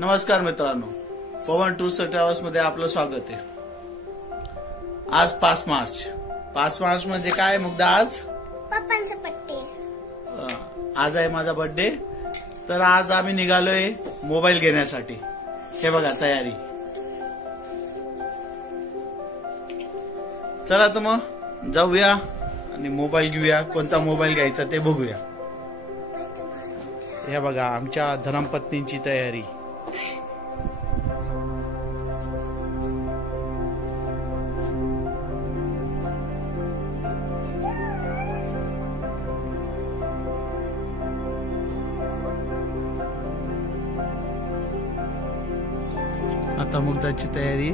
नमस्कार मित्रांनो, पवन tours travels मध्ये आपलं स्वागत आहे। आज 5 मार्च। 5 मार्च म्हणजे काय मुग्धा? आज पप्पांचा बर्थडे। आज आहे माझा बर्थडे। तर आज आम्ही निघालोय मोबाईल घेण्यासाठी। हे बघा तयारी। चला तर मग जाऊया आणि मोबाईल घेऊया। कोणता मोबाईल घ्यायचा ते बघूया। हे बघा आमच्या धर्मपत्नींची तयारी। आता मुग्धाची तयारी।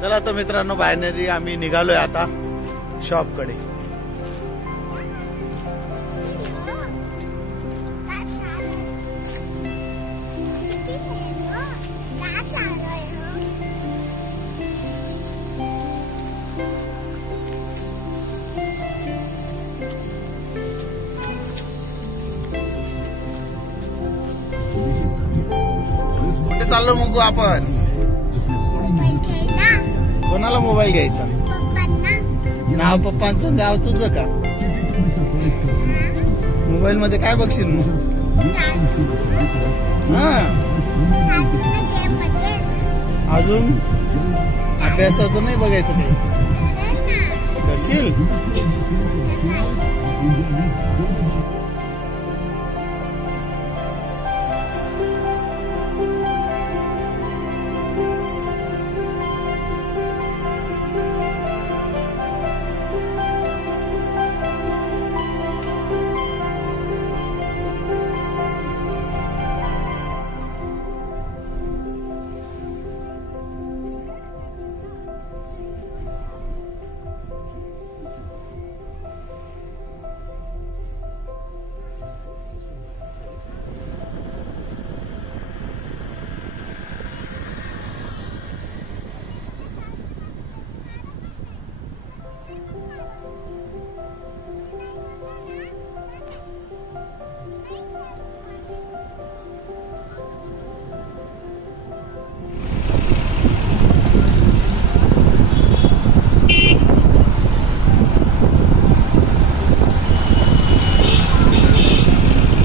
चला तर मित्रांनो, बाहेर आम्ही निघालोय आता शॉप कडे। कुठे चाललो मग आपण? कोणाला मोबाईल घ्यायचा? नाव पप्पांचं, गाव तुझं का? मोबाईल मध्ये काय बघशील मग? अजून अभ्यासाचं नाही बघायचं काही? करशील?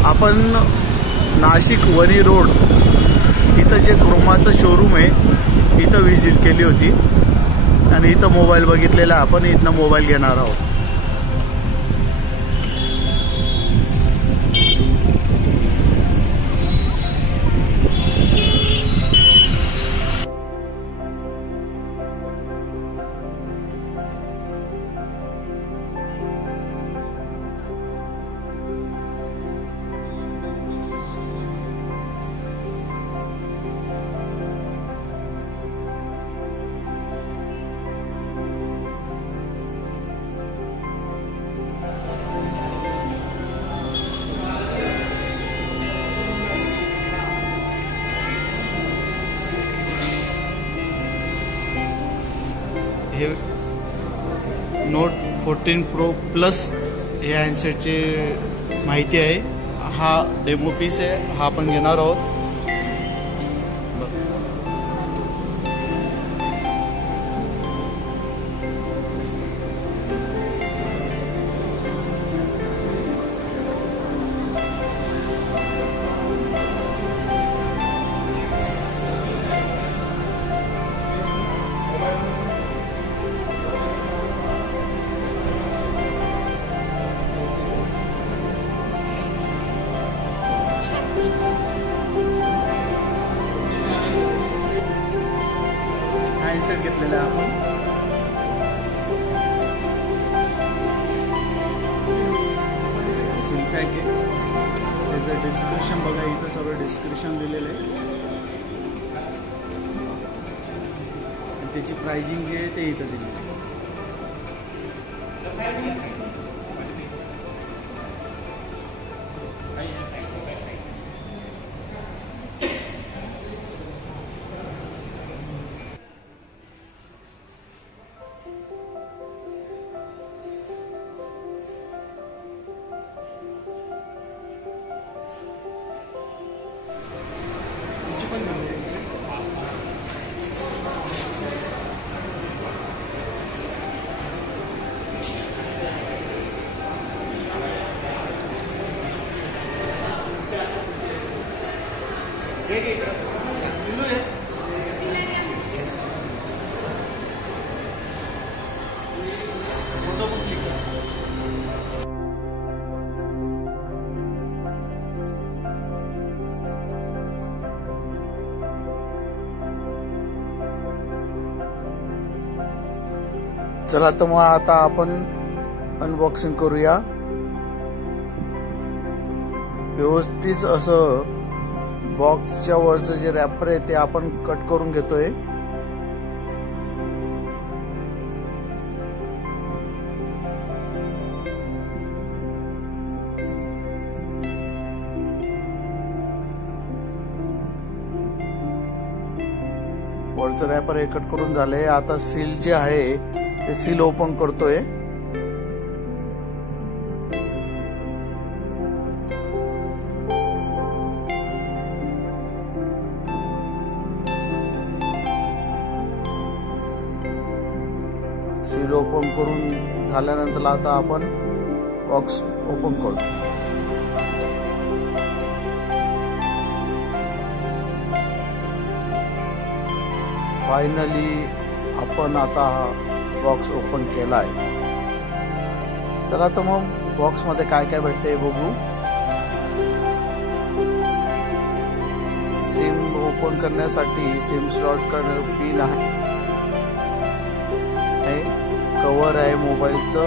आपण नाशिक वणी रोड इथं जे क्रोमाचं शोरूम आहे इथं व्हिजिट केली होती आणि इथं मोबाईल बघितलेला। आपण इथनं मोबाईल घेणार आहोत। हे नोट 14 प्रो प्लस हे हँडसेटची माहिती आहे। हा डेमो पीस आहे, हा आपण घेणार आहोत। हँडसेट घेतलेला आहे आपण। सिम पॅक आहे, त्याचं डिस्क्रिप्शन बघा, इथं सर्व डिस्क्रिप्शन दिलेलं आहे। त्याची प्राइसिंग जे आहे ते इथं दिली आहे। चला तर मग आता आपण अनबॉक्सिंग करूया. व्यवस्थित असं बॉक्सच्या वरचं जे रॅपर आहे ते आपण कट करून घेतोय. वरचं रॅपर हे कट करून झालंय. आता सील जे आहे ते सील ओपन करतोय. सील ओपन करून झाल्यानंतर आता आपण बॉक्स ओपन करू. फायनली आपण आता हा बॉक्स ओपन केला आहे. चला तर मग बॉक्स मध्ये काय काय भेटते बघू. सिम ओपन करण्यासाठी सिम स्लॉट पिन आहे, कव्हर आहे मोबाईलचं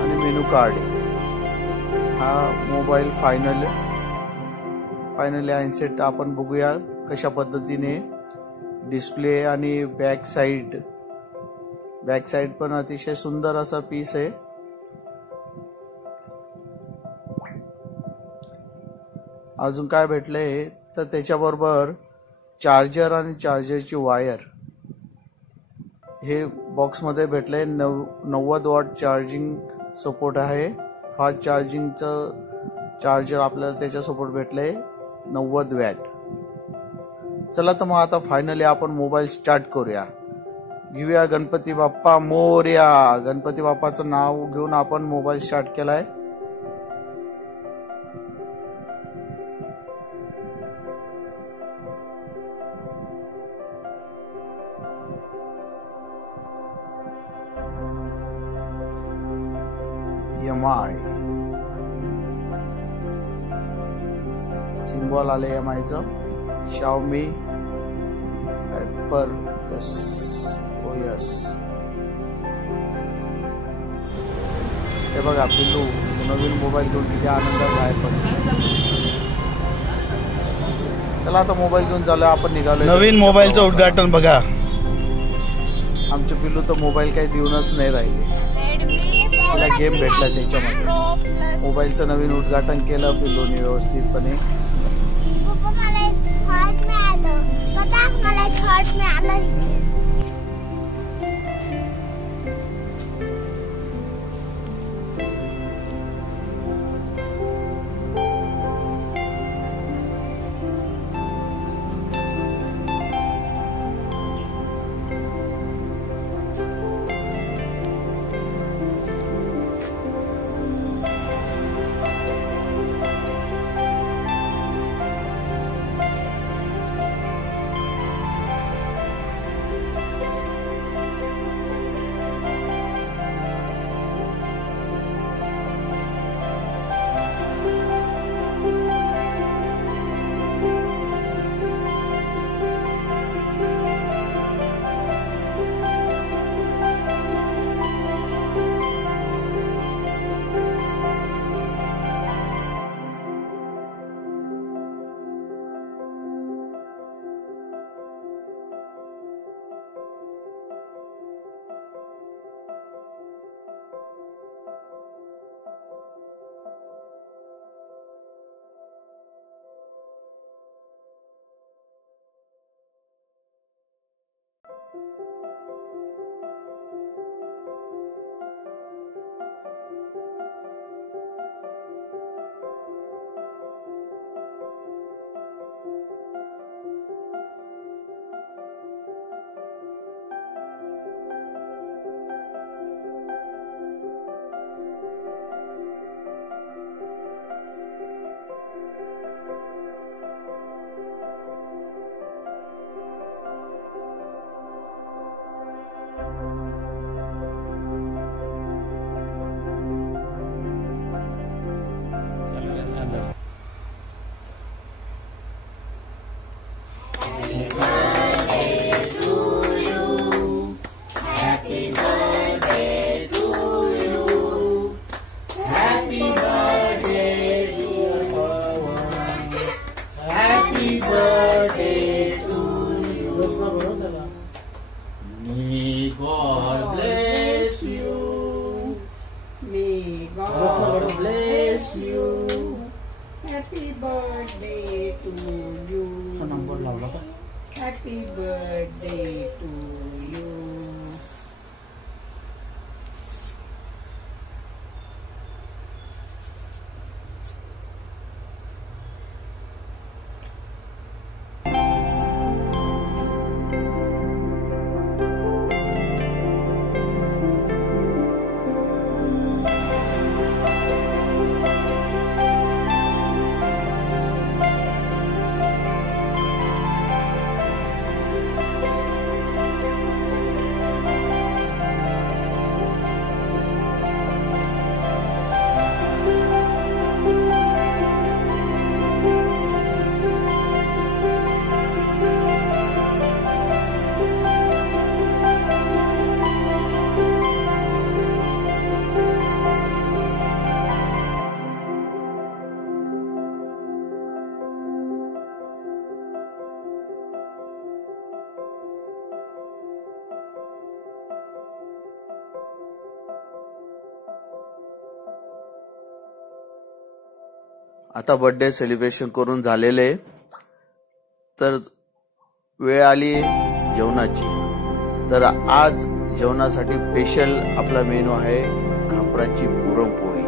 आणि मेनू कार्ड आहे. हा मोबाईल फायनली हँडसेट आपण बघूया कशा पद्धतीने. डिस्प्ले आणि बॅक साइड पण अतिशय सुंदर असा पीस आहे. अजून काय भेटलंय तर त्याच्याबरोबर चार्जर आणि चार्जरची वायर हे बॉक्स मध्ये भेटलंय. 90 वॉट चार्जिंग सपोर्ट आहे. फास्ट चार्जिंगचं चार्जर आपल्याला त्याच्यासोबत भेटलंय 90 वॅट. चला तर मग आता फायनली आपण मोबाईल स्टार्ट करूया. घेऊया गणपती बाप्पा मोरया. गणपती बाप्पाचं नाव घेऊन आपण मोबाईल स्टार्ट केलाय. MI सिम्बॉल आले MIचं. Xiaomi Hyper OS. हे बघा पिल्लू नवीन मोबाईल घेऊन किती आनंदात बाहेर पडतो. चला आता मोबाईल घेऊन झालं आपण निघालो. नवीन मोबाईलचं उद्घाटन बघा. आमचे पिल्लू तर मोबाईल काही देऊनच नाही राहिले. तिला गेम भेटला त्याच्यामध्ये. मोबाईलचं नवीन उद्घाटन केलं पिल्लूने व्यवस्थितपणे. मला थॉट मिळालं. May God bless you. Happy birthday to you. Happy birthday to you. आता बर्थडे सेलिब्रेशन करून झालेले, तर वेळ आली जेवणाची. तर आज जेवणासाठी स्पेशल आपला मेनू आहे खापराची पुरणपोळी.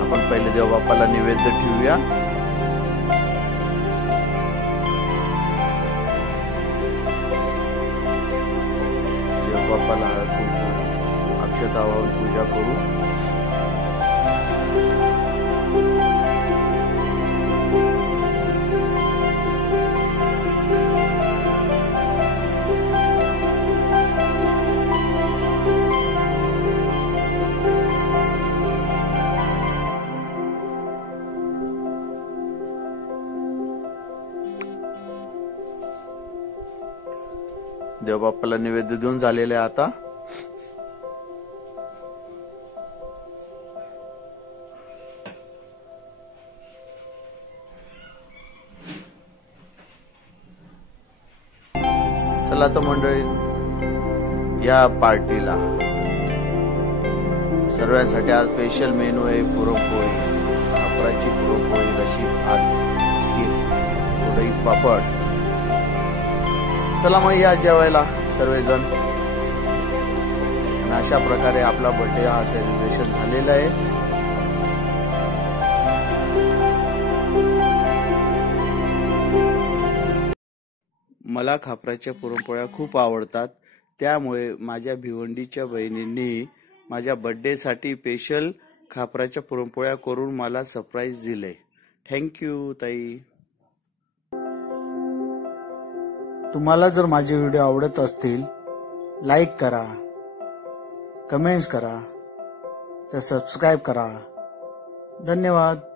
आपण पहिले देवबापाला नैवेद्य ठेवूया. देवबापाला हळद कुंकू अक्षता वाहून पूजा करू. देवबापाला नैवेद्य देऊन झालेले. आता चला तर मंडळी, या पार्टीला सर्वांसाठी आज स्पेशल मेनू आहे पुरणपोळी. खापराची पुरणपोळी, रशी भात, खीर, उडई, पापड. चला मग या जेवायला सर्वजण. अशा प्रकारे आपला बर्थडे हा सेलिब्रेशन झालेला आहे. मला खापराच्या पुरणपोळ्या खूप आवडतात, त्यामुळे माझ्या भिवंडीच्या बहिणींनी माझ्या बर्थडेसाठी स्पेशल खापराच्या पुरणपोळ्या करून मला सरप्राईज दिले. थँक्यू ताई. तुम्हाला जर माझे व्हिडिओ आवडत असतील, लाईक करा, कमेंट्स करा, तर सबस्क्राईब करा. धन्यवाद.